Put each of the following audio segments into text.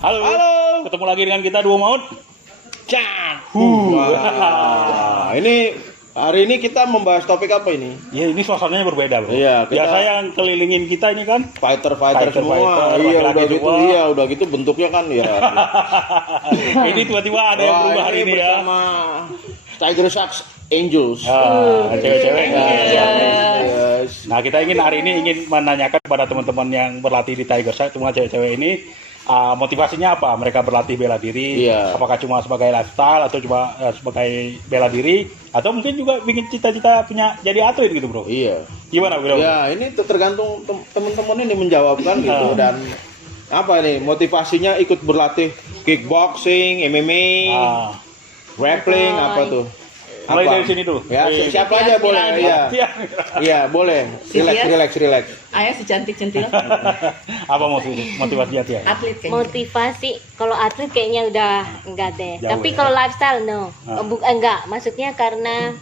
Halo. Halo. Ketemu lagi dengan kita Dua Maut. Wah, ini hari ini kita membahas topik apa ini? Ya ini suasananya berbeda, Bro. Iya, Biasa yang kelilingin kita ini kan Fighter Fighter, semua. Iya, laki-laki udah gitu. semua. Iya, udah gitu bentuknya kan ya. ini tiba-tiba ada yang berubah hari ini ya. bersama Tiger Sharks Angels. Cewek-cewek. Yes. Nah, kita hari ini ingin menanyakan kepada teman-teman yang berlatih di Tiger Shark, cuma cewek-cewek ini motivasinya apa? Mereka berlatih bela diri? Iya. Apakah cuma sebagai lifestyle atau cuma sebagai bela diri? Atau mungkin juga bikin cita-cita punya jadi atlet gitu, Bro? Iya. Gimana, Bro? Ya, ini tergantung teman-teman ini menjawabkan gitu dan apa nih motivasinya ikut berlatih kickboxing, MMA, grappling apa tuh? Mulai Apa? dari sini dulu. Ya, siapa aja boleh. Iya. Iya, boleh. Relax. Ayah si cantik centil. Apa motivasinya Tia? Atlet kayaknya. Motivasi kalau atlet kayaknya udah enggak deh. Jauh Tapi ya? kalau lifestyle no. Enggak, maksudnya karena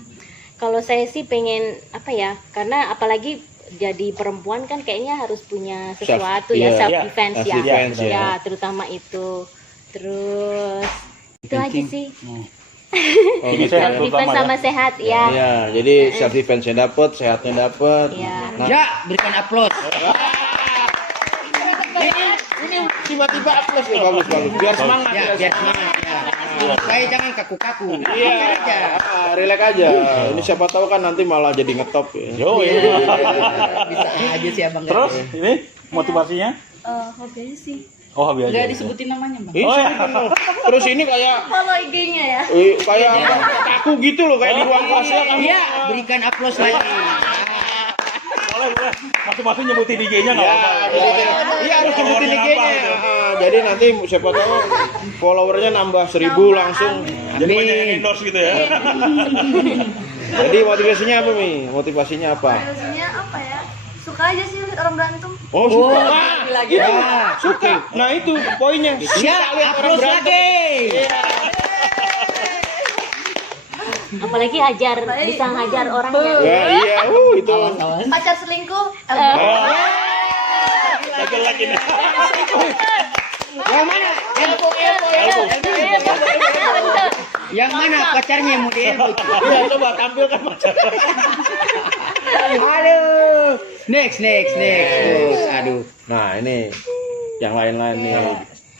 kalau saya sih pengen apa ya? Karena apalagi jadi perempuan kan kayaknya harus punya sesuatu iya. self defense Self ya. defense, Ya, ya. terutama itu. Terus itu aja sih. Oh, Ini gitu. sehat Self terutama defense ya. sama sehat ya. Iya, jadi self defense-nya dapat, sehatnya dapat. Iya. Nah, Ya, berikan aplaus. ini tiba-tiba plus nih, bagus. Biar semangat. Ya, biar semangat ya. Saya jangan kaku-kaku. Iya, aja. relax aja. Ini siapa tahu kan nanti malah jadi ngetop ya. Yo, Iya, bisa aja sih abang. Terus ini motivasinya? Hobi sih. Oh, hobi aja. Enggak disebutin namanya, Bang. Ini sini bener. Terus ini kayak Follow IG-nya ya. kayak kaku gitu loh, kayak di ruang kelasnya kan. Iya, berikan aplaus lagi. Boleh. Masing-masing nyebutin IG-nya nggak Ya, apa-apa. iya harus sebutin Followernya IG-nya. apa, gitu. Jadi nanti siapa tahu followernya nambah 1000 langsung. Jadi banyak yang endorse gitu ya. Jadi motivasinya apa Mi? Motivasinya apa? Biasanya apa ya? Suka aja sih lihat orang berantem. Oh, suka. Oh, Wah, lagi. itu, Ya. suka. Nah, itu poinnya. Ya, aplaus lagi. Apalagi bisa ngajar orangnya. Ya, iya, itu. Awas. Pacar selingkuh. Gagal lagi nih. Yang mana? Yang mana pacarnya yang mau dielbut? Iya, coba tampilkan pacar. Aduh. Next. Aduh. Nah, ini yang lain-lain nih.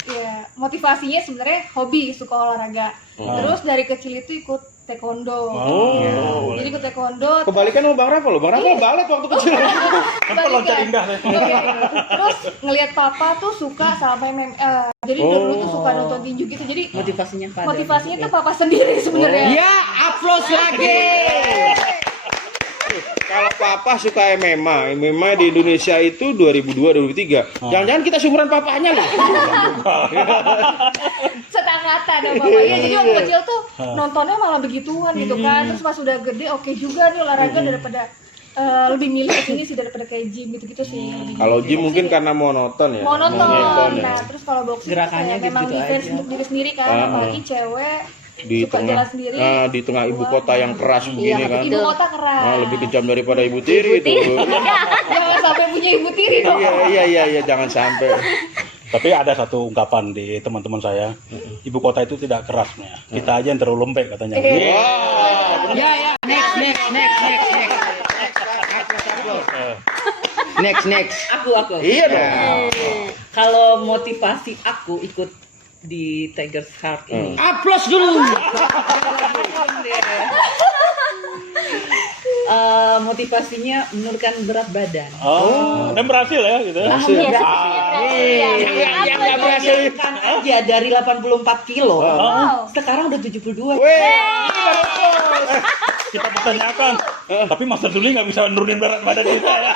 Iya, motivasinya sebenarnya hobi, suka olahraga. Terus dari kecil itu ikut taekwondo. Oh. Jadi ikut taekwondo. Kebalikan sama Bang Rafa loh. Bang Rafa balet waktu kecil. Kan loncat indah. Terus ngelihat papa tuh suka sama MMA. Jadi dulu tuh suka nonton tinju gitu. Jadi Motivasinya pada. motivasinya tuh papa sendiri sebenarnya. Ya, aplaus lagi. Kalau papa suka MMA di Indonesia itu 2002-2003. Jangan-jangan kita seumuran papanya loh. Setangkatan sama bapaknya. Jadi waktu kecil tuh nontonnya malah begituan gitu kan. Terus pas udah gede oke juga nih olahraga daripada lebih milih ke sini sih daripada kayak gym gitu-gitu sih. Kalau gym mungkin karena monoton ya. monoton. ya. Nah, terus kalau boxing Gerakannya kayak memang gitu-gitu defense aja. untuk diri sendiri kan, apalagi cewek Di suka tengah jalan sendiri. di tengah ibu kota yang keras begini kan. Ibu kota keras. Lebih kejam daripada ibu tiri itu. Jangan sampai punya ibu tiri dong. Iya, jangan sampai. Tapi ada satu ungkapan di teman-teman saya, ibu kota itu tidak keras ya. Kita aja yang terlalu lembek katanya. Ya, next. Next. Aku. Iya dong. Kalau motivasi aku ikut di Tiger Shark ini. Aplaus dulu. Motivasinya menurunkan berat badan. Oh, dan berhasil ya gitu. Yang nggak berhasil. Kan aja dari 84 kilo. Sekarang udah 72. Kita pertanyakan, tapi Master Duli nggak bisa nurunin berat badan kita ya.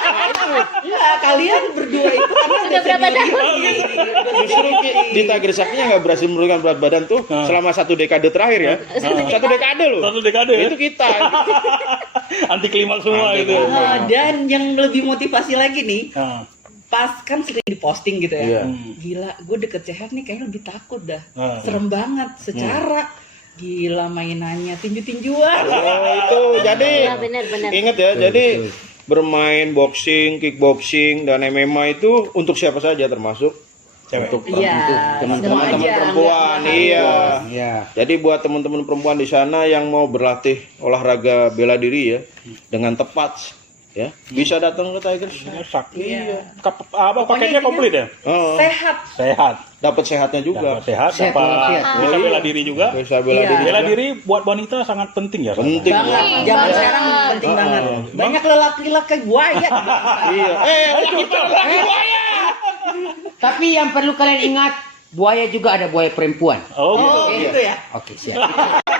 Ya, kalian berdua itu karena Sudah berapa tahun? Justru di Tiger Shark-nya nggak berhasil menurunkan berat badan tuh selama 1 dekade terakhir ya. 1 dekade loh. 1 dekade ya. Itu kita. Anti klimaks semua gitu. Dan yang lebih motivasi lagi nih, Nah, pas kan sering diposting gitu ya. Iya. Gila, gue deket sehat nih kayaknya lebih takut dah. Ah. Serem banget secara gila mainannya tinju-tinjuan. Oh, itu jadi Iya, benar. ingat ya, jadi bermain boxing, kickboxing dan MMA itu untuk siapa saja termasuk Cewek. untuk Iya, teman-teman remaja, perempuan. Iya. Ya. Jadi buat teman-teman perempuan di sana yang mau berlatih olahraga bela diri ya dengan tepat ya, bisa datang ke Tigers. Iya. Apa paketnya komplit ya? Oh, sehat. Sehat. dapat sehatnya juga. Dapat sehat, Sehat dapat walafiat. bisa bela diri juga. Bisa bela Iya. diri. Bela juga. diri buat wanita sangat penting ya. Penting. Banget. Zaman sekarang penting banget. Banyak lelaki-lelaki buaya. Iya. Tapi yang perlu kalian ingat, buaya juga ada buaya perempuan. Oh, gitu. Oh, gitu ya. Oke, siap.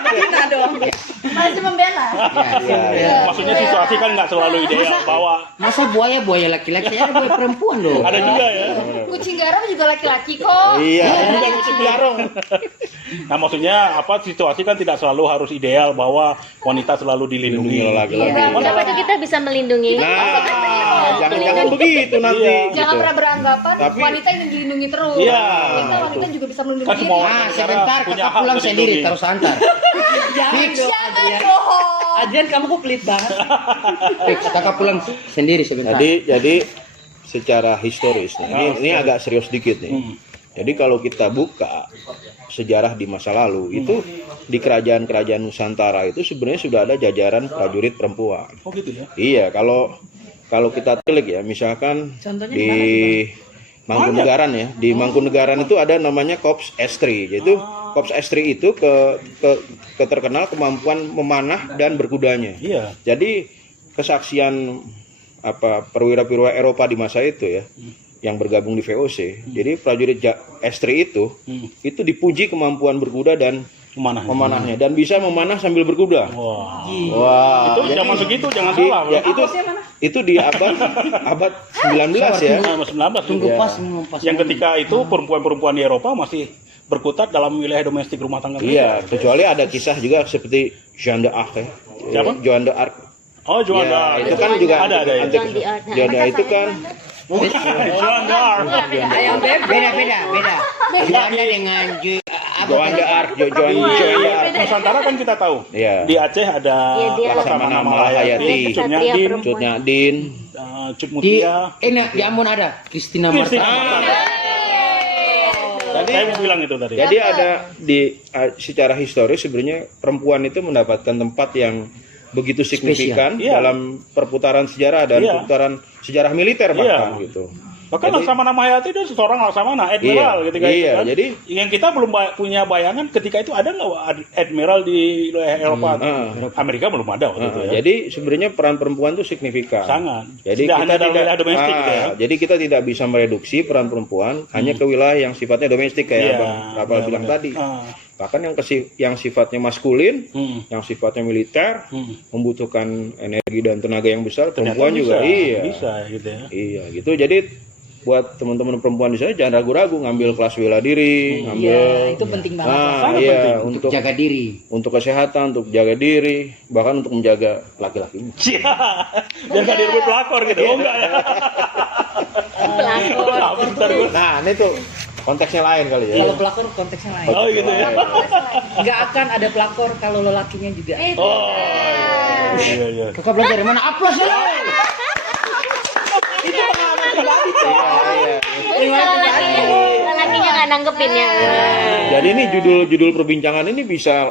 Betina dong. Masih membela. Iya. Maksudnya situasi kan nggak selalu ideal bahwa Masa buaya laki-laki, ada buaya perempuan loh. ada juga ya. Kucing garam juga laki-laki kok. Iya. Bukan kucing bilarong. Nah maksudnya apa situasi kan tidak selalu harus ideal bahwa wanita selalu dilindungi. Dilindungi laki-laki. Iya. Siapa tuh kita bisa melindungi? Nah, jangan-jangan begitu nanti. Iya. Jangan gitu. pernah beranggapan Tapi- wanita ingin dilindungi terus. Iya. Kita wanita juga bisa melindungi Kan semua diri. orang Ah, negara sebentar punya kakak hak pulang sendiri melindungi. terus antar. Jangan Fix. dong, Jangan Adrian. bohong. Adrian, kamu kok pelit banget. Fix, kakak pulang sendiri sebentar. Jadi secara historis nih, ini agak serius dikit nih. Jadi kalau kita buka sejarah di masa lalu itu di kerajaan-kerajaan Nusantara itu sebenarnya sudah ada jajaran prajurit perempuan. Oh gitu ya. Iya, kalau kita telik ya, misalkan Contohnya di Mangkunegaran ya, di Mangkunegaran itu ada namanya Korps Estri. Yaitu Korps Estri itu ke terkenal kemampuan memanah dan berkudanya. Iya. Jadi kesaksian perwira-perwira Eropa di masa itu ya, yang bergabung di VOC. Jadi prajurit Estri itu dipuji kemampuan berkuda dan memanahnya dan bisa memanah sambil berkuda. Wah. Wah, Itu jadi zaman segitu jangan di- salah. ya, Bro. itu di abad 19 ya. Nah, 19 Tunggu juga. pas mau pas. Yang ketika itu perempuan-perempuan di Eropa masih berkutat dalam wilayah domestik rumah tangga. Iya, kecuali ada kisah juga seperti Jeanne d'Arc ya. Siapa? Joan d'Arc. Oh, Juan Ya, d'Arc. itu kan juga ada ya. antik. Joan d'Arc. Nah, Joan d'Arc itu kan Juan d'Arc. Ayam bebek. Beda. Belanda dengan Joan d'Arc, Joan d'Arc. Nusantara kan kita tahu. Iya. Di Aceh ada Iya, dia Laksamana Laksamana Malahayati, Malahayati. Cut Satria Nyadin, perempuan. Cut Nyadin. Cut di Mutia. di Ambon ada Christina Christina Marta. Marta. Saya mau bilang itu tadi. Jadi ada secara historis sebenarnya perempuan itu mendapatkan tempat yang begitu signifikan Iya. dalam perputaran sejarah dan Iya. perputaran sejarah militer bahkan Iya. gitu. Bahkan Jadi- Laksamana Mahayati itu seorang Laksamana, admiral Iya, ketika itu iya, kan. jadi- yang kita belum punya bayangan ketika itu ada nggak admiral di wilayah Eropa. Amerika belum ada waktu itu ya. Jadi sebenarnya peran perempuan itu signifikan. Sangat. Jadi Tidak hanya dalam wilayah tidak, domestik gitu ya. jadi kita tidak bisa mereduksi peran perempuan hanya ke wilayah yang sifatnya domestik kayak Iya, Bang Rapal bilang benar. tadi. Ah. Bahkan yang sifatnya maskulin, Hmm. yang sifatnya militer, membutuhkan energi dan tenaga yang besar, Ternyata perempuan juga bisa, bisa gitu ya. Iya gitu. Jadi buat teman-teman perempuan di sana jangan ragu-ragu ngambil kelas bela diri, ngambil Iya, itu penting banget. Sangat iya, penting. untuk Jaga diri. untuk kesehatan, untuk jaga diri, bahkan untuk menjaga laki-lakinya. Jangan jadi rebut pelakor gitu. Oh enggak ya. Pelakor. Bentar gua. Nah, ini tuh konteksnya lain kali ya. Kalau pelakor konteksnya lain. Oh gitu ya. Nggak akan ada pelakor kalau lelakinya juga. Oh iya iya. Kakak belajar dari mana? Apa sih? Lelakinya nggak nanggepin ya. Jadi ini judul perbincangan ini bisa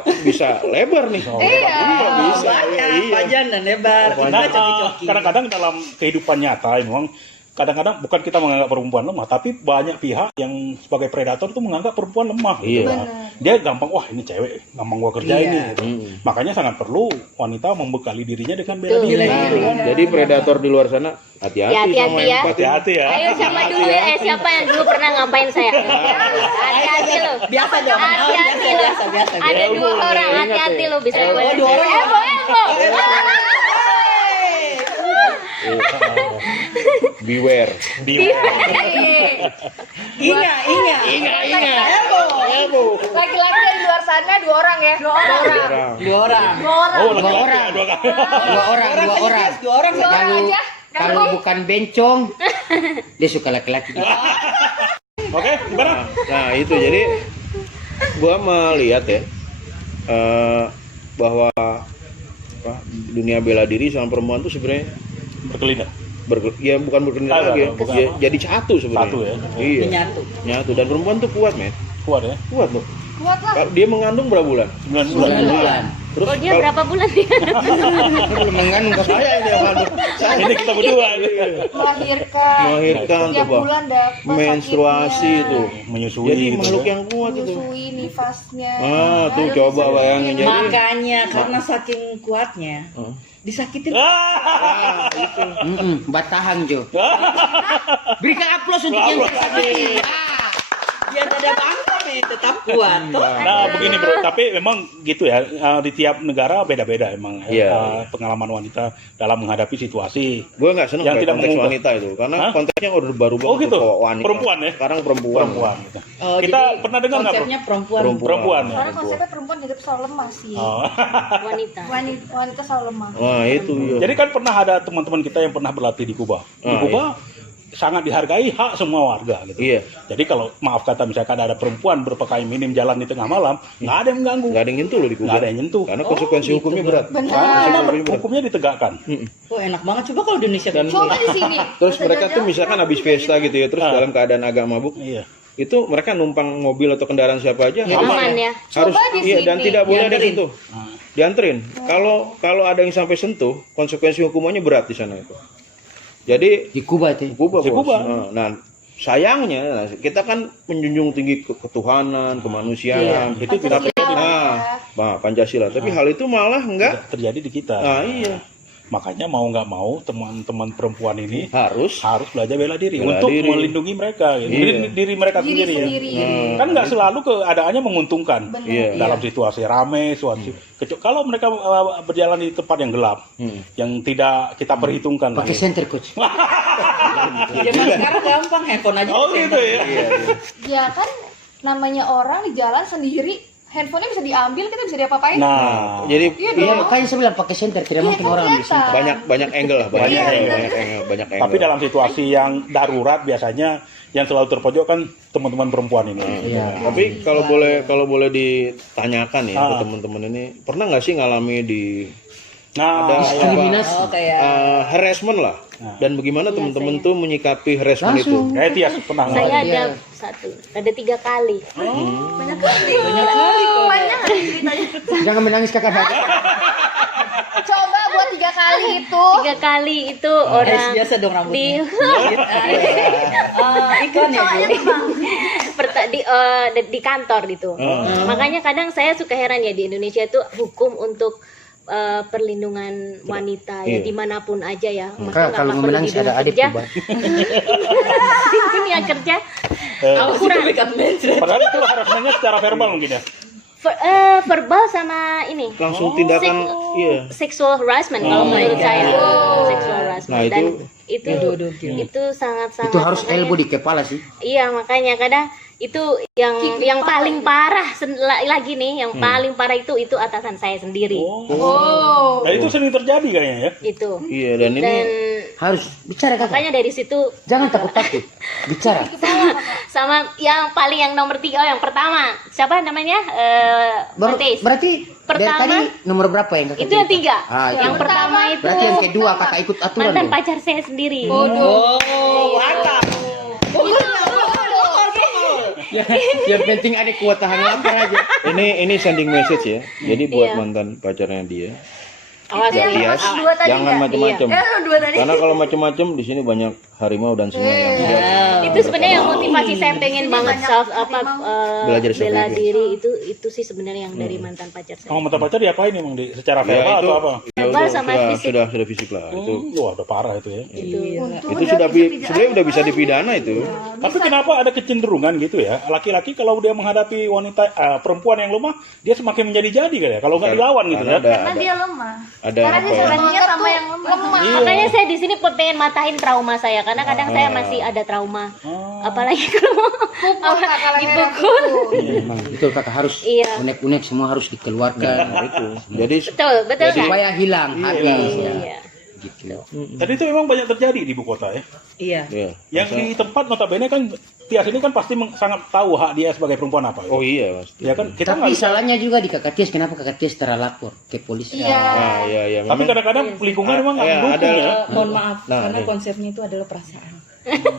lebar nih. Iya. Bisa. Banyak, Iya. panjang dan lebar. Nah, Kita coki-coki. kadang-kadang dalam kehidupan nyata memang kadang-kadang bukan kita menganggap perempuan lemah, tapi banyak pihak yang sebagai predator itu menganggap perempuan lemah. Gitu. Iya. Dia gampang, wah ini cewek, gampang gua kerjain Iya. nih. Gitu. Makanya sangat perlu wanita membekali dirinya dengan bela Tuh. diri. Nah, jadi predator di luar sana hati-hati Hati-hati sama ya. empati. Hati-hati ya. Ayo siapa dulu siapa yang dulu pernah ngapain saya? Hati-hati lo. Biasa dong. Hati-hati lo. Biasa. Ada dua orang, hati-hati lo bisa gue. dua orang. Ebo. Beware. Ingat. Laki-laki di luar sana dua orang ya. Dua orang. Dua orang. Oh, Dua orang. dua kali. Dua orang. Dua orang. Kalau aja. kalau bukan bencong, dia suka laki-laki. Oke, gimana? Nah, itu jadi gua melihat ya bahwa dunia bela diri sama perempuan tuh sebenarnya Berkelindan. ya bukan berkelindan Enggak, lagi ya. bukan Ya, apa? jadi satu sebenarnya. Satu ya? Iya. Nyatu. Dan perempuan tuh kuat, men. Kuat ya? Kuat loh. Kuat lah. Kalau dia mengandung berapa bulan? 9 bulan. 9 bulan. Terus Oh dia kalau- berapa bulan dia? Belum mengandung ke saya ini yang mengandung. Saya Ini kita berdua ini. melahirkan tiap coba. bulan dapat Menstruasi sakitnya. itu. Menyusui Jadi gitu makhluk ya. yang kuat itu. Menyusui nifasnya. Tuh coba bayangin jadi. Makanya karena saking kuatnya Oh. disakitin. Batahan Jo. Berikan aplaus untuk yang tersakiti. Biar ada bangsa nih tetap kuat. Toh. Nah begini bro, tapi memang gitu ya, di tiap negara beda-beda emang ya, Iya. pengalaman wanita dalam menghadapi situasi. Gue nggak seneng Yang kayak tidak konteks mengubah. wanita itu, karena Hah? konteksnya udah baru banget Oh gitu, tuh, wanita. perempuan ya? Sekarang perempuan. Gitu. Oh, Kita jadi pernah dengar nggak bro? konsepnya perempuan. Perempuan ya? Karena konsepnya perempuan hidup selalu lemah sih. Oh. Wanita. Wanita selalu lemah. Wah itu ya. Jadi kan pernah ada teman-teman kita yang pernah berlatih di Kuba. Di Ah, Kuba sangat dihargai hak semua warga gitu. Iya. Jadi kalau maaf kata misalkan ada perempuan berpakaian minim jalan di tengah malam, nggak ada yang mengganggu, Nggak ada yang nyentuh loh di nggak Kuba. ada yang nyentuh. Karena konsekuensi gitu, hukumnya berat. Benar. Karena Hukumnya berat. hukumnya ditegakkan. Oh enak banget coba kalau di Indonesia. Dan Coba di sini. terus mereka tuh misalkan habis pesta gitu ya, terus dalam keadaan agak mabuk, Iya. itu mereka numpang mobil atau kendaraan siapa aja Aman ya. harus Coba di iya sini. dan tidak boleh ada Dianterin. sentuh. Dianterin. Kalau ada yang sampai sentuh, konsekuensi hukumannya berat di sana itu. Jadi Di Kuba itu. Kuba, Di Bos. Kuba. Nah, sayangnya kita kan menjunjung tinggi ketuhanan, kemanusiaan, itu tidak Pancasila. Tapi hal itu malah enggak. Terjadi di kita. Nah, iya. Makanya mau nggak mau teman-teman perempuan ini Harus belajar bela diri Bela untuk diri. melindungi mereka, gitu. Iya. diri mereka Diri sendiri, sendiri. ya. Kan nggak selalu keadaannya menguntungkan Iya. dalam situasi rame, kalau mereka berjalan di tempat yang gelap, yang tidak kita perhitungkan. Pakai senter coach. Zaman sekarang gampang handphone aja. Oh gitu ya. Ya kan namanya orang di jalan sendiri, handphonenya bisa diambil, kita bisa diapa-apain. Nah, jadi Iya Iya, dong. makanya saya bilang pakai senter tidak mungkin orang ambil senter. banyak angle lah, banyak Iya, angle, iya. banyak angle. tapi dalam situasi yang darurat biasanya yang selalu terpojok kan teman-teman perempuan ini. Iya. Tapi kalau boleh ditanyakan ya ke teman-teman ini, pernah nggak sih ngalami di Nah, ada Diskriminasi. Oh kayak harassment lah? Dan bagaimana teman-teman tuh menyikapi harassment Langsung. itu? kayak Tias pernah Saya nggak? ada ada 3 kali. Banyak kali. Banyak ceritanya. Jangan menangis kakak. Coba buat 3 kali itu. 3 kali itu orang biasa dong di rambutnya. Iklan ya Bu. di kantor gitu. Makanya kadang saya suka heran ya di Indonesia itu hukum untuk perlindungan wanita ya Iya. dimanapun aja ya. Maka Maksudnya nggak kalau mau perlu di menangis ada dunia adik kerja. Kuba. Di dunia kerja Aku sih pegang mencret. Padahal itu harassmentnya secara verbal mungkin ya. verbal sama ini Langsung tindakan, iya. sexual harassment kalau menurut saya. Sexual harassment Nah, dan itu- itu sangat-sangat Itu harus makanya- elbow di kepala sih. Iya, makanya kadang itu yang paling parah lagi nih, yang paling parah itu atasan saya sendiri. Oh. Dan itu sering terjadi kayaknya ya. Itu. Iya, dan ini Dan Harus bicara kakak. makanya dari situ Jangan takut-takut. Bicara. sama yang nomor 3, yang pertama siapa namanya? Matis. Berarti dari Pertama, tadi nomor berapa yang kakak? itu yang cerita? 3. Ah, itu. Yang pertama itu Berarti yang kedua kakak ikut aturan mantan dong. pacar saya sendiri. Oh, mantap. Yang penting ada kuat tahan lapar aja. ini sending message ya. Jadi buat Iya. mantan pacarnya dia, Awas yang ya. Tias, dua tadi jangan nggak? macam-macam. Dua tadi. Karena kalau macam-macam di sini banyak harimau dan singa yang siap. Itu sebenarnya yang motivasi saya pengen banget Belajar self bela defense. diri itu sih sebenarnya yang dari mantan pacar saya. Kalau mantan pacar diapain emang di secara Ya, verbal itu atau apa? ya Verbal udah, sama fisik. sudah fisik lah. Itu Wah, udah parah itu ya. itu sudah sebenarnya udah bisa dipidana itu. Tapi kenapa ada kecenderungan gitu ya? Laki-laki kalau dia menghadapi wanita perempuan yang lemah, dia semakin menjadi-jadi kan ya. Kalau nggak dilawan gitu ya. Karena dia lemah. Ada Karena apa dia ya? sebenarnya sama yang lemah. Makanya saya di sini pengen matahin trauma saya karena kadang saya masih ada trauma. Apalagi kalau dipukul. Memang betul kakak harus Iya. unek-unek semua harus dikeluarkan. Nah, itu. Jadi Betul, betul kan? Supaya hilang habis. Ya. Iya. gitu. Dan itu memang banyak terjadi di ibu kota ya. Iya. Iya. Yang di tempat notabene kan Tias ini kan pasti sangat tahu hak dia sebagai perempuan apa. Oh iya pasti. Ya kan kita Tapi nggak bisa. salahnya juga di Kakak Tias, kenapa Kakak Tias terlapor ke polisi? Iya. Ah, iya iya. Tapi memang. kadang-kadang lingkungan memang nggak Iya, mendukung ada- ya. Mohon maaf, Nah, karena nih. konsepnya itu adalah perasaan.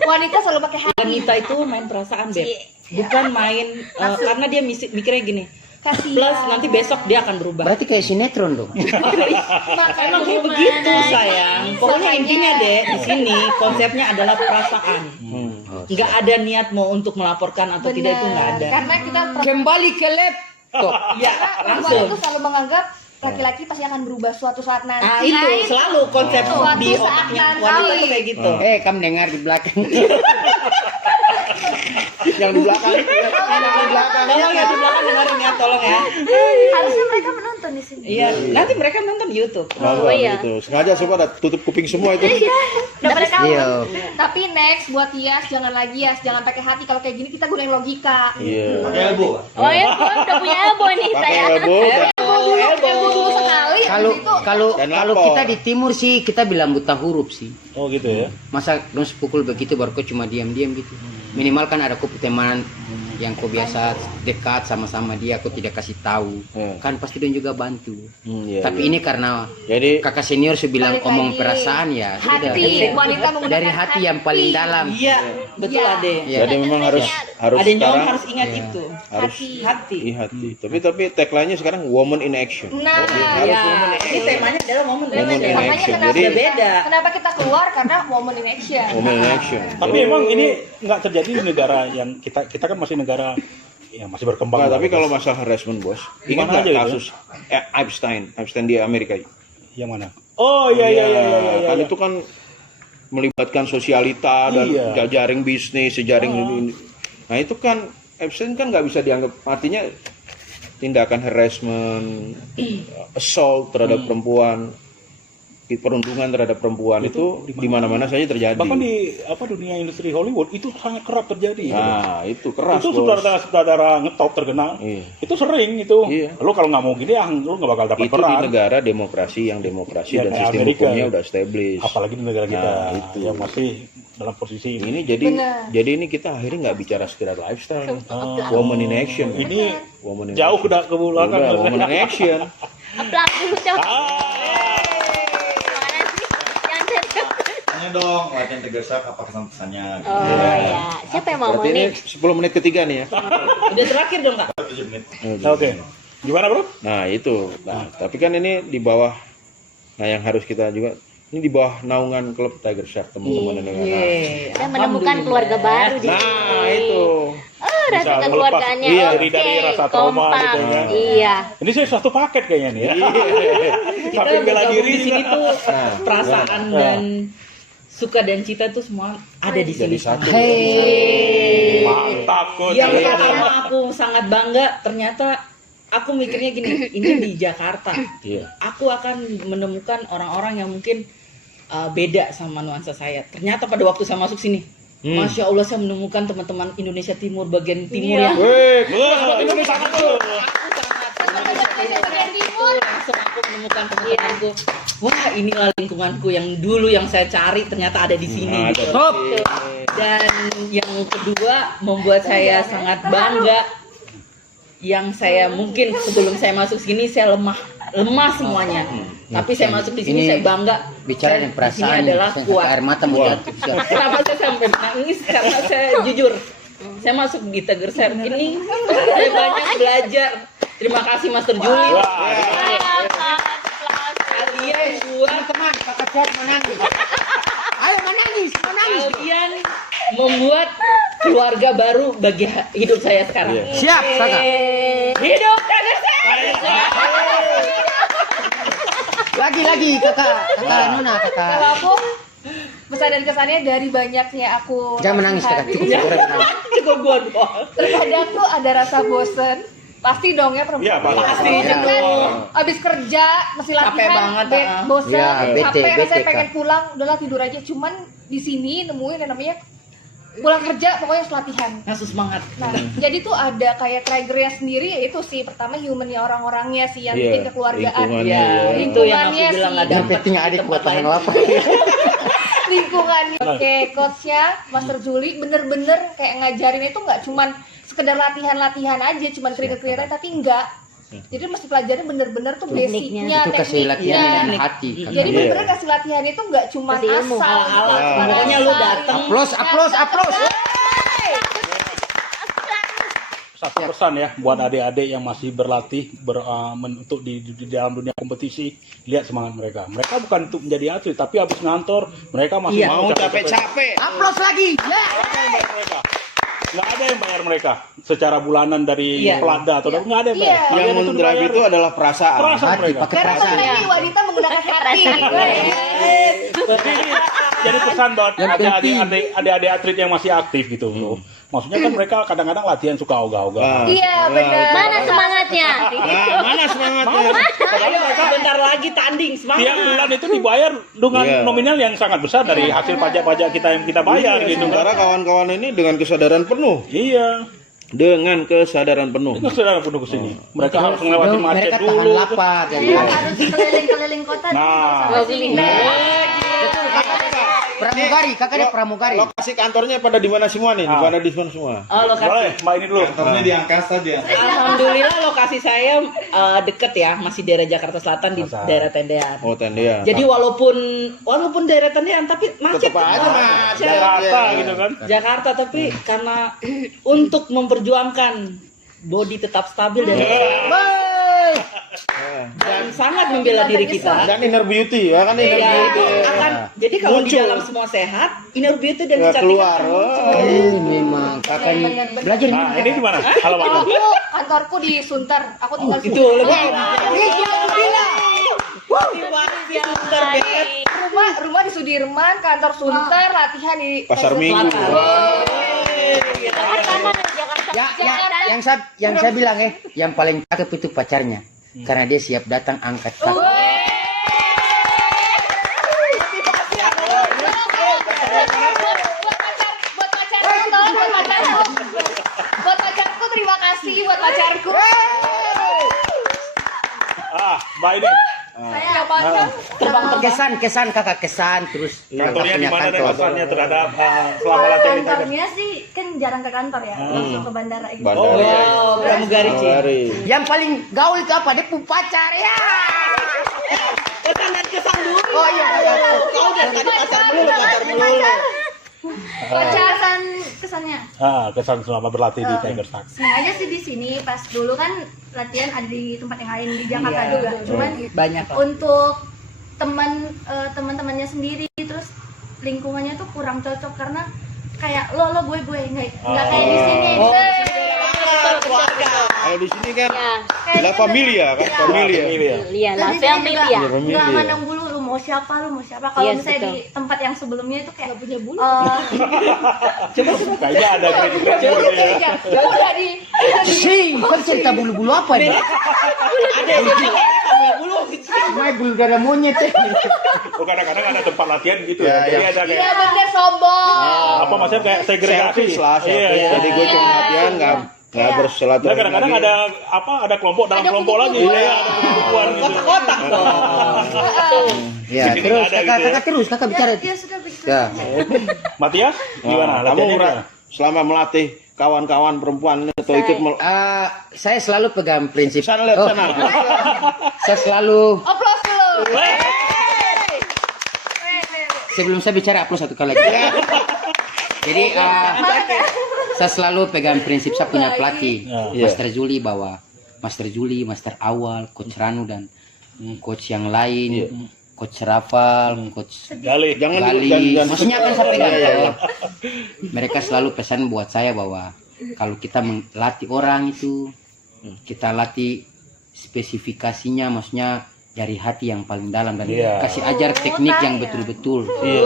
Wanita selalu pakai hati. Wanita itu main perasaan, Beb. Bukan main karena dia mikirnya gini. Kasihan. Plus nanti besok dia akan berubah. Berarti kayak sinetron dong. Emang kayak begitu sayang. Pokoknya intinya deh di sini konsepnya adalah perasaan. Oh, Nggak ada niat mau untuk melaporkan atau tidak itu nggak ada. Karena kita Kembali ke laptop. Ya perempuan langsung. itu selalu menganggap laki-laki pasti akan berubah suatu saat nanti. Ah itu selalu konsep Suatu di saat otaknya nanti. wanita tuh kayak gitu. Kamu dengar di belakang. Yang di belakang. Yang di belakang. Tolong ya di belakang dengerin ya, tolong ya. Harusnya mereka menonton di sini. Iya, nanti mereka nonton di YouTube. Oh, iya. gitu. Sengaja semua ada tutup kuping semua itu. Udah pada kamu. Iya. Tapi next buat Tias jangan lagi ya, jangan pakai hati. Kalau kayak gini kita gunain logika. Iya. Oh ya, udah punya elbow nih Pakai saya. elbow. Elbow dulu sekali. Kalau habis itu kalau Dan kalau lapor. kita di timur sih kita bilang buta huruf sih. Oh gitu ya. Masa dong sepukul begitu baru kau cuma diam-diam gitu. Minimal kan ada kau teman yang kau biasa dekat sama-sama dia, kau tidak kasih tahu. Hmm. Kan pasti dia juga bantu. Iya, Tapi iya. ini karena Jadi kakak senior sudah bilang Balik omong lagi. perasaan ya sudah. hati, wanita menggunakan Dari hati yang paling dalam. Iya, betul Iya. Ade. Iya. jadi memang harus Ada yang sekarang harus ingat Iya. itu. harus Hati. hati. Tapi tagline-nya sekarang woman in action. Nah, Harus Ya, woman in ini action. temanya adalah momen Woman in makanya action. kenapa, Jadi beda. kenapa kita keluar karena woman in action. woman in action. Tapi Jadi- emang ini nggak terjadi di negara yang kita kan masih negara yang masih berkembang. Nah, lah, tapi gitu. kalau masalah harassment bos, ingat Gimana nggak aja gitu? kasus Epstein di Amerika? Yang mana? Oh iya iya iya iya. iya, Kan iya. itu kan melibatkan sosialita dan Iya. jaring bisnis, sejaring ini. Nah itu kan Epstein kan nggak bisa dianggap, artinya tindakan harassment, assault terhadap perempuan, perundungan terhadap perempuan itu di mana-mana saja terjadi. Bahkan di dunia industri Hollywood itu sangat kerap terjadi. Nah itu keras itu bos. saudara-saudara ngetop terkenal. Iya. Itu sering itu. Iya. Lu kalau nggak mau gini lu nggak bakal dapat Itu di peran. negara demokrasi yang demokrasi Ya, dan kayak sistem Amerika. hukumnya udah established. Apalagi di negara kita Nah, itu. yang masih dalam posisi ini. Ini jadi Benar. jadi ini kita akhirnya nggak bicara sekedar lifestyle, Oh. woman in action. Ini Woman in jauh action. udah ke belakang. Udah, woman in action. Aplaus dulu coba. Ah. Mana sih? Jangan serius. Tanya dong, latihan Tiger Shark apa kesan-kesannya? Oh ya, siapa yang mau Berarti ini nih? 10 menit ketiga nih ya. Udah terakhir dong, Kak. 7 menit. Oke. Gimana, Bro? Nah, itu. Nah, tapi kan ini di bawah, nah yang harus kita juga, ini di bawah naungan klub Tiger Shark, teman-teman dan negara. Saya menemukan keluarga baru di Nah, sini. itu. Oh, rasa Bisa keluarganya. melepas Oke, diri dari rasa trauma kompak. gitu ya. Iya. Ini saya satu paket kayaknya nih ya. Kita Saking bela bergabung diri di sini juga. tuh Nah, perasaan nah. dan suka dan cita tuh semua ada di Jadi sini. satu. Mantap kok. Yang pertama aku sangat bangga ternyata aku mikirnya gini, ini di Jakarta. Iya. Aku akan menemukan orang-orang yang mungkin beda sama nuansa saya. Ternyata pada waktu saya masuk sini, Masya Allah saya menemukan teman-teman Indonesia Timur bagian timur yang Wih, Indonesia itu. langsung aku menemukan teman-temanku. Wah, inilah lingkunganku yang dulu yang saya cari ternyata ada di sini. ada. Gitu. Dan yang kedua membuat saya sangat bangga. Yang saya mungkin sebelum saya masuk sini saya lemah semuanya. Tapi saya masuk di sini Ini saya bangga. Bicara Saya dengan di perasaan sini adalah sampai kuat. air mata mau jatuh. Kenapa saya sampai nangis? Karena saya jujur, saya masuk di Tiger Shark ini saya banyak belajar. Terima kasih Master Juli. Kalian buat Teman, kakak Tias menangis. Ayo menangis. kalian membuat keluarga baru bagi hidup saya sekarang. Iya. Siap, kakak. Hidup Tiger Shark. Lagi kakak Nona, Kalau kakak. aku pesan dan kesannya dari banyaknya aku Jangan menangis kakak. latihan, Cukup kurang menangis. Cukup gua doang. terkadang tuh ada rasa bosen. Pasti dong ya perempuan. Iya, Pasti Kan dong. abis kerja masih Capek latihan, banget, bosen, Iya, bete, capek, bete, rasanya Kak. pengen pulang, udahlah tidur aja. Cuman di sini nemuin yang namanya pulang kerja pokoknya harus latihan. Langsung semangat. Nah, jadi tuh ada kayak triggernya sendiri, yaitu sih pertama humannya orang-orangnya sih, yang Iya, penting kekeluargaan. lingkungannya, Ya, iya. itu yang aku Lingkungannya bilang sih. ada Yang penting adik buat tahan lapar. Lingkungannya. Oke, coachnya Master Juli bener-bener kayak ngajarin itu nggak cuman sekedar latihan-latihan aja, cuman clear-clear tapi enggak. Jadi mesti pelajarin bener-bener tuh basicnya, Itu kasih latihan tekniknya. dengan hati. Jadi Iya. bener-bener kasih latihan itu nggak cuma Kasih ilmu. asal, Ala-ala. cuman Pokoknya asal lu datang. ini. Applause. Satu pesan ya buat adik-adik yang masih berlatih untuk di dalam dunia kompetisi, lihat semangat mereka. Mereka bukan untuk menjadi atlet, tapi habis ngantor mereka masih Iya. Mau capek-capek. Applause lagi. Mereka nggak ada yang bayar mereka secara bulanan dari Iya. Pelada atau nggak ada yang bayar. Iya. Kalian Yang itu mendrive dibayar. itu adalah perasaan. Perasaan Hati, mereka. pakai Karena perasaan. ini wanita menggunakan hati. Jadi pesan buat Yang penting. adik-adik atlet yang masih aktif gitu loh. Maksudnya kan mereka kadang-kadang latihan suka ogah-ogah. Iya benar. Mana semangatnya? Nah, mana semangatnya? Ayo sebentar lagi tanding, Tiap semangat. bulan itu dibayar dengan Iya. nominal yang sangat besar dari hasil pajak-pajak kita yang kita bayar gitu kan. Sementara kawan-kawan ini dengan kesadaran penuh. Iya. Dengan kesadaran penuh. Itu saudara penuh ke sini. Mereka harus melewati macet Mereka tahan dulu. lapar. Iya, harus keliling-keliling kota. Nah, Betul, pramugari, kakak dia pramugari. Lokasi kantornya pada di mana semua nih? Pada di mana semua? Oh, lokasi. boleh, Mbak ini dulu. Kantornya di angkasa dia. Alhamdulillah lokasi saya deket ya, masih daerah Jakarta Selatan di daerah Tendean. Oh, tendean. Jadi walaupun daerah Tendean tapi macet. Tetep aja macet. Jakarta gitu kan. Jakarta tapi karena untuk memperjuangkan body tetap stabil dan sangat membela diri kita. Dan inner beauty ya kan inner Ya, beauty. itu akan jadi kalau di Muncul. dalam semua sehat, inner beauty dan Ya, kecantikan keluar. akan Oh. muncul. Memang kakak ini belajar Nah, ini gimana? Halo, Pak. Aku kantorku di Sunter. Aku tinggal di Itu lebih rumah di Sudirman, kantor Sunter, latihan di Pasar Minggu. yang saya bilang yang paling cakep itu pacarnya. Karena dia siap datang angkat kaki. Buat pacarku terima kasih buat pacarku. Mbak ini Saya pacar. Kesan kakak kesan terus kantornya di punya mana deh kantor. pesannya terhadap selama latihan di Tiger? Kantornya sih kan jarang ke kantor ya, langsung ke bandara gitu. Bandara. Oh, pramugari Ci. Hari. Yang paling gaul itu apa? Dia punya pacar ya. Kesan dulu. Oh iya. Kau udah tadi pacar dulu. Pacaran kesannya. Kesan selama berlatih di Tiger Shark. Senang aja sih di sini. Pas dulu kan latihan ada di tempat yang lain di Jakarta Iya. juga. Cuman Banyak lah. untuk teman-temannya sendiri terus lingkungannya tuh kurang cocok karena kayak lo gue nggak kayak di sini. Kalau di sini kan Ya, La Familia kan, familia. Iya, La Terus di sini Familia. juga Familia. nggak mandang bulu lu mau siapa. Kalau Yes, misalnya betul. di tempat yang sebelumnya itu kayak Punya bulu. Kayaknya ada kritik-kritik gitu ya. Udah di Sing, kau cerita bulu-bulu apa nih? Mai bulu dada monyet. Oh, kadang-kadang ada tempat latihan gitu Ya, ya. Jadi ya. ada Iya kayak bener sombong. apa maksudnya kayak segregasi. Servis lah, Iya, servis. iya. Jadi gue cuma latihan nggak Nah, bersilaturahmi. kadang-kadang lagi. ada kelompok dalam kelompok lagi. Iya, ada kubu-kubuan gitu. Kotak dong. Ya, Di sini terus nggak ada kakak gitu kakak bicara. ya sudah begitu. Ya. Matias, gimana? Kamu Latihannya gimana? selama melatih kawan-kawan perempuan atau ikut Saya selalu pegang prinsip. sana lihat Oh, sana. saya selalu Oplos dulu. sebelum saya bicara upload satu kali lagi. Jadi saya selalu pegang prinsip saya punya pelatih, Iya. Master Juli bahwa Master Juli, Master Awal, Coach Ranu dan coach yang lain, Coach Rafal, Coach Gali. Jangan Gali. jangan- Maksudnya kan saya pegang. Iya, iya. Mereka selalu pesan buat saya bahwa kalau kita melatih orang itu, kita latih spesifikasinya, maksudnya dari hati yang paling dalam dan Iya. kasih ajar teknik yang betul-betul. Iya.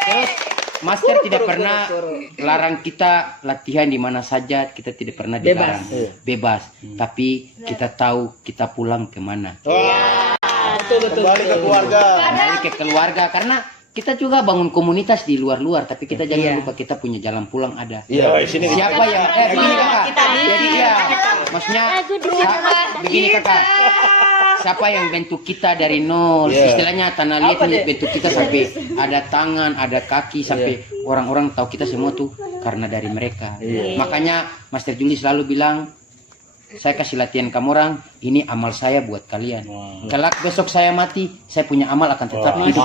Terus Master tidak pernah larang kita latihan di mana saja, kita tidak pernah dilarang. Bebas. Tapi kita tahu kita pulang kemana. Wah, Betul. kembali ke keluarga. Kembali ke keluarga karena kita juga bangun komunitas di luar-luar, tapi kita jangan lupa kita punya jalan pulang ada. Iya, di sini Siapa yang begini kakak? Jadi ya, maksudnya begini kakak. Siapa yang bentuk kita dari nol? Istilahnya tanah liat ini bentuk kita sampai ada tangan, ada kaki, sampai orang-orang tahu kita semua tuh karena dari mereka. Makanya Master Juli selalu bilang, saya kasih latihan kamu orang, ini amal saya buat kalian. Kelak besok saya mati, saya punya amal akan tetap hidup.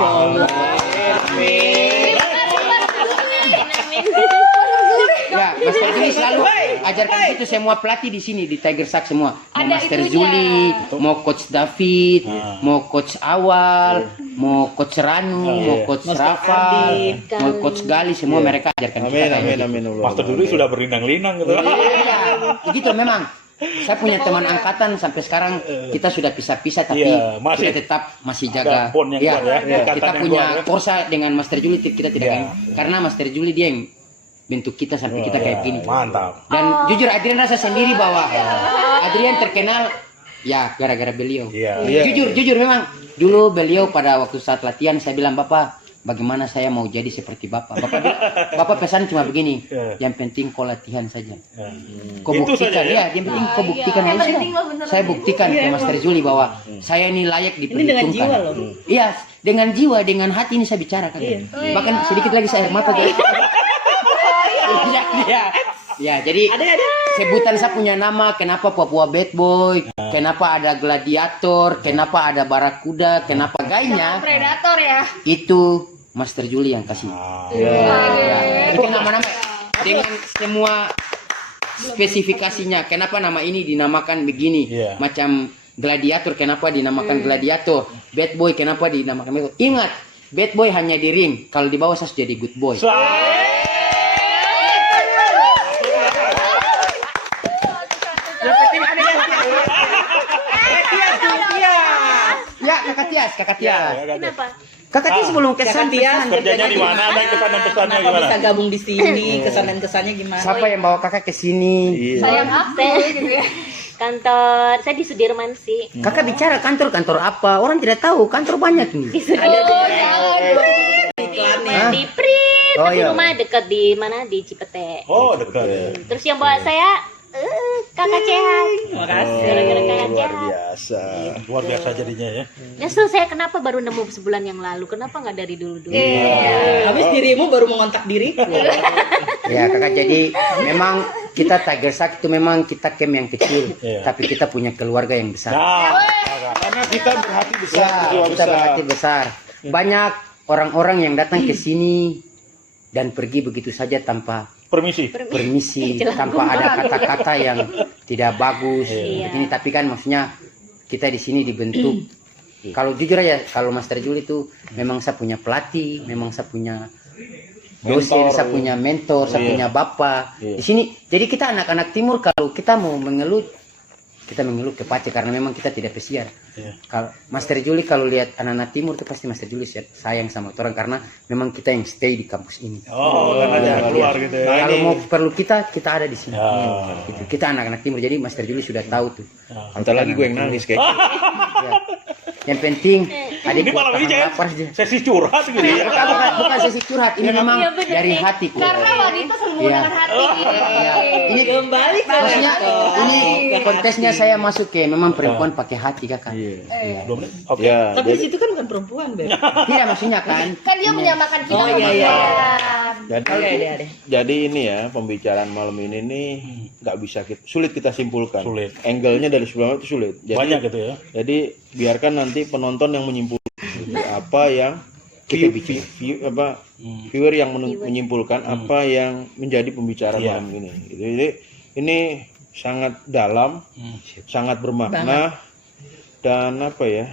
Ya, Master Juli selalu ajarkan itu semua pelatih di sini di Tiger Shark semua. Mau Master Juli, mau Coach David, mau Coach Awal, mau Coach Ranu, mau Coach Rafal, mau Coach Gali, semua mereka ajarkan kita. Amin. Master Juli sudah berlinang-linang gitu. Iya, begitu memang. Saya punya teman angkatan sampai sekarang kita sudah pisah-pisah tapi kita tetap masih jaga. bond yang kuat ya. Kita punya korsa dengan Master Juli kita tidak karena Master Juli dia yang bentuk kita sampai kita kayak gini. Mantap. Dan jujur Adrian rasa sendiri bahwa Adrian terkenal ya gara-gara beliau. Jujur memang dulu beliau pada waktu saat latihan saya bilang, "Bapak, bagaimana saya mau jadi seperti Bapak?" Bapak pesan cuma begini, yang penting kau latihan saja. Kau buktikan yang penting kau buktikan aja. Saya buktikan ke Master Juli bahwa saya ini layak diperhitungkan. Ini dengan jiwa loh. Iya, dengan jiwa, dengan hati ini saya bicara kan. Bahkan sedikit lagi saya air mata guys. Ya, jadi sebutan saya punya nama, kenapa Papua Bad Boy, kenapa ada gladiator, kenapa ada barakuda, kenapa gayanya. Predator ya. Itu Master Juli yang kasih. Itu nama-nama dengan semua spesifikasinya. Kenapa nama ini dinamakan begini? Macam gladiator, kenapa dinamakan gladiator? Bad Boy, kenapa dinamakan bad boy? Ingat, Bad Boy hanya di ring. Kalau di bawah saya harus jadi good boy. Ya, Kakak Tias. Kenapa? Kakak Tias sebelum kesan Kerjanya di mana? Ada kesan dan pesannya Kenapa gimana? bisa gabung di sini? Kesan dan kesannya gimana? Siapa yang bawa kakak ke sini? Sayang aku gitu ya. Kantor saya di Sudirman sih. Kakak bicara kantor apa? Orang tidak tahu, kantor banyak nih. Ada tuh Di Print, Oh, tapi iya. rumah dekat di mana di Cipete. Oh, dekat. Terus yang bawa saya kakak Cehat. Terima kasih. Gara-gara kakak Luar Cehat. biasa. Luar biasa jadinya ya. Justru saya kenapa baru nemu sebulan yang lalu? Kenapa nggak dari dulu-dulu? Habis dirimu baru mengontak diriku. Ya kakak, jadi memang kita Tiger Shark itu memang kita camp yang kecil, tapi kita punya keluarga yang besar. Karena kita berhati besar, Ya, berjiwa kita besar. berhati besar. Banyak orang-orang yang datang ke sini dan pergi begitu saja tanpa Permisi. permisi, tanpa ada kata-kata yang tidak bagus. Ini tapi kan maksudnya kita di sini dibentuk. Kalau jujur aja, kalau Master Juli itu memang saya punya pelatih, memang saya punya dosen, saya punya mentor, saya punya bapak. Di sini, jadi kita anak-anak timur kalau kita mau mengeluh, kita mengeluh ke Pace karena memang kita tidak pesiar. Kalau Master Juli kalau lihat anak-anak timur itu pasti Master Juli sayang sama orang karena memang kita yang stay di kampus ini. Oh, karena jangan keluar gitu ya. Kalau mau perlu kita ada di sini. Gitu. Kita anak-anak timur, jadi Master Juli sudah tahu tuh. Bentar lagi gue yang nangis kayak. Ya. Yang penting adik Ini malam ini tahan lapar jangan aja. sesi curhat gitu ya. Bukan sesi curhat, ini memang dari hatiku. Karena wanita selalu Iya. menggunakan hati. Ya, ini Kembali ke maksudnya ini kontesnya saya masuk ke memang perempuan pakai hati kakak. Belum. Oke. Ya, Tapi jadi, situ kan bukan perempuan, Beb. Tidak maksudnya kan. Kan dia menyamakan kita. Oh, iya. jadi ini ya pembicaraan malam ini nih nggak bisa sulit kita simpulkan. Sulit. Angle-nya dari sebelah itu sulit. Jadi, Banyak gitu ya. Jadi biarkan nanti penonton yang menyimpulkan apa yang viewer yang menyimpulkan apa yang menjadi pembicaraan malam ini. Jadi ini sangat dalam, sangat bermakna dan apa ya?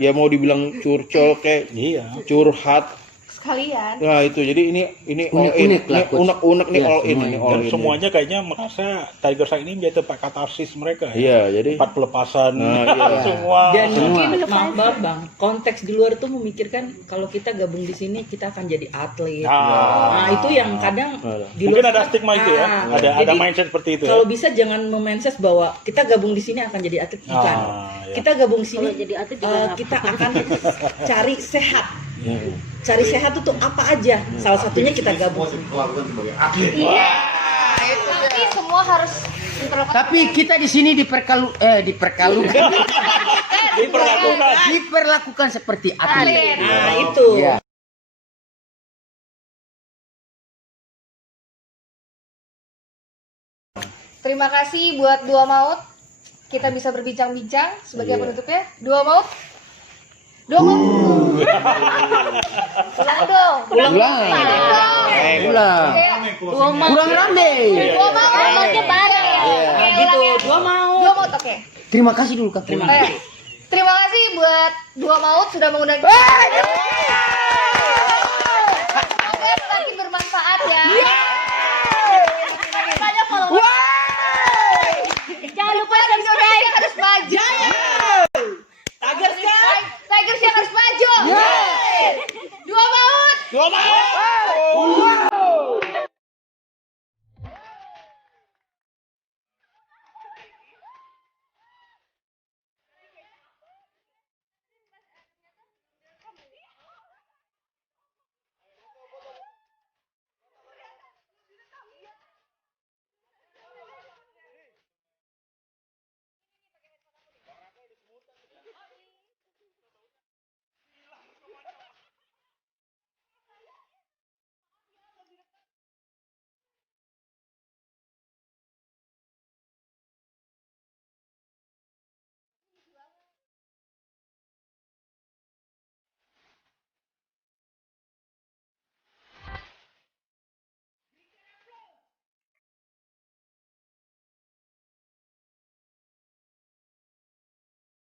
Ya mau dibilang curcol kayak curhat. Sekalian. Nah itu jadi ini all in, Unik-unik lah, ini unek-unek nih Iya, all in, semua ini ini. all Dan in. semuanya kayaknya merasa Tiger Shark ini menjadi tempat katarsis mereka ya. Iya, jadi Tempat pelepasan Nah, iya. semua. Dan Semua. mungkin maaf Bang, konteks di luar tuh memikirkan kalau kita gabung di sini kita akan jadi atlet. Nah, itu yang kadang di Mungkin luar ada stigma itu ya. Ada jadi mindset seperti itu ya. kalau bisa jangan memindset bahwa kita gabung di sini akan jadi atlet, bukan. Ya. Kita gabung sini Kalau jadi atlet juga nggak kita akan cari sehat. Cari sehat itu apa aja? Salah satunya kita gabung. Tapi semua harus terlepas. Tapi kita di sini diperlakukan seperti atlet. Nah, itu. Iya. Terima kasih buat Dua Maut. Kita bisa berbincang-bincang sebagai penutupnya. Dua Maut. Dua Maut. Ulang dong. Ulang. Dua Maut. Kurang rame. Dua Maut. Mautnya bareng ya. Oke, Gitu, ulang ya. Dua Maut. Dua Maut, oke. Terima kasih dulu Kak. Terima kasih. Terima kasih buat Dua Maut sudah mengundang. Semoga semakin bermanfaat ya.